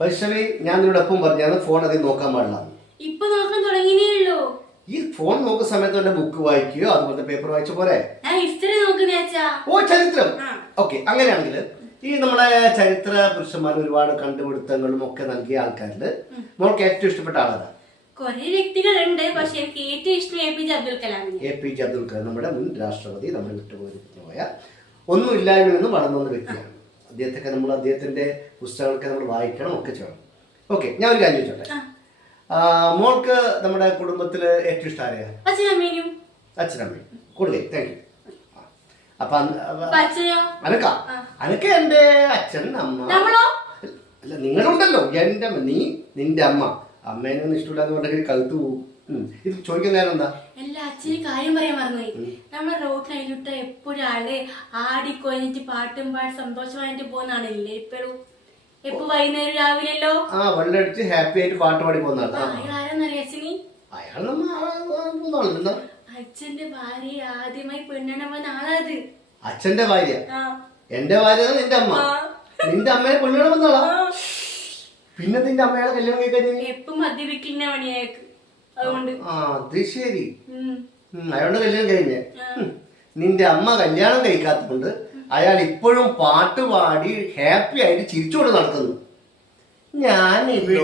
വൈഷ്ണവി, ഞാൻ നിങ്ങളുടെ ഒപ്പം പറഞ്ഞാണ് ഫോൺ അതിൽ നോക്കാൻ പാടില്ല. ഇപ്പൊ നോക്കാൻ തുടങ്ങിയേ. ഈ ഫോൺ നോക്കുന്ന സമയത്ത് വല്ല ബുക്ക് വായിക്കുകയോ അതുപോലത്തെ പേപ്പർ വായിച്ച പോരെ? ഓ, ചരിത്രം. ഓക്കെ, അങ്ങനെയാണെങ്കിൽ ഈ നമ്മളെ ചരിത്ര പുരുഷന്മാർ ഒരുപാട് കണ്ടുപിടുത്തങ്ങളും ഒക്കെ നൽകിയ ആൾക്കാരില് മോൾക്ക് ഏറ്റവും ഇഷ്ടപ്പെട്ട ആളാണ്? കുറെ വ്യക്തികളുണ്ട്, പക്ഷെ എനിക്ക് ഏറ്റവും ഇഷ്ടം APJ അബ്ദുൽ കലാം. APJ അബ്ദുൽ കലാം നമ്മുടെ മുൻ രാഷ്ട്രപതി, നമ്മൾ വിട്ടുപോയ ഒന്നുമില്ലായ്മ നിന്ന് വളർന്നു വന്ന വ്യക്തിയാണ്. അദ്ദേഹത്തിന്റെ പുസ്തകങ്ങളൊക്കെ നമ്മൾ വായിക്കണം, ഒക്കെ ചെയ്യണം. ഓക്കെ, ഞാൻ ഒരു കാര്യം ചോദിച്ചോട്ടെ. മോൾക്ക് നമ്മുടെ കുടുംബത്തില് ഏറ്റവും ഇഷ്ടം ആരെയാ? അച്ഛനമ്മയും. കൂടുതൽ താങ്ക് യു. അപ്പൊ അനക്ക എന്റെ അച്ഛൻ, അമ്മ. അല്ല, നിങ്ങളുണ്ടല്ലോ, എന്റെ അമ്മ. നിന്റെ അമ്മ. അമ്മേനെ ഒന്നും ഇഷ്ടമില്ലാന്ന് പറഞ്ഞെങ്കിൽ കഴുത്തു പോകും. ഇത് ചോദിക്കാൻ കാരണം എന്താ? എല്ലാ അച്ഛന് കാര്യം പറയാൻ മറന്നുപോയി. നമ്മുടെ റോഡിനയിലിട്ട് എപ്പോഴും ആള് ആടിക്കൊഴിഞ്ഞിട്ട് പാട്ടും പാടി സന്തോഷമായിട്ട് പോകുന്നാണല്ലേ എപ്പോഴും. എപ്പോ വൈകുന്നേരം രാവിലെല്ലോ വെള്ളടിച്ച് ഹാപ്പി ആയിട്ട് പാട്ട് പാടി പോകുന്നതാണ്. അയാളാരെന്നറിയ അച്ഛന്? അയാൾ അച്ഛന്റെ ഭാര്യ ആദ്യമായി പെണ്ണെണ്ണ വന്ന ആളാത്. അച്ഛന്റെ ഭാര്യ? എന്റെ ഭാര്യ നിന്റെ അമ്മ? നിന്റെ അമ്മയെ പെണ്ണെണ്ണ വന്നാളാ? പിന്നെ നിന്റെ അമ്മയുടെ കല്യാണം കഴിക്കാൻ എപ്പോ മദ്യപിക്കുന്ന പണിയാക്ക്. അതുകൊണ്ട് അത് ശരി, അയാളുടെ കല്യാണം കഴിഞ്ഞേ. നിന്റെ അമ്മ കല്യാണം കഴിക്കാത്തതുകൊണ്ട് അയാൾ ഇപ്പോഴും പാട്ട് പാടി ഹാപ്പി ആയിട്ട് ചിരിച്ചുകൊണ്ട് നടക്കുന്നു. ഞാൻ ഇവിടെ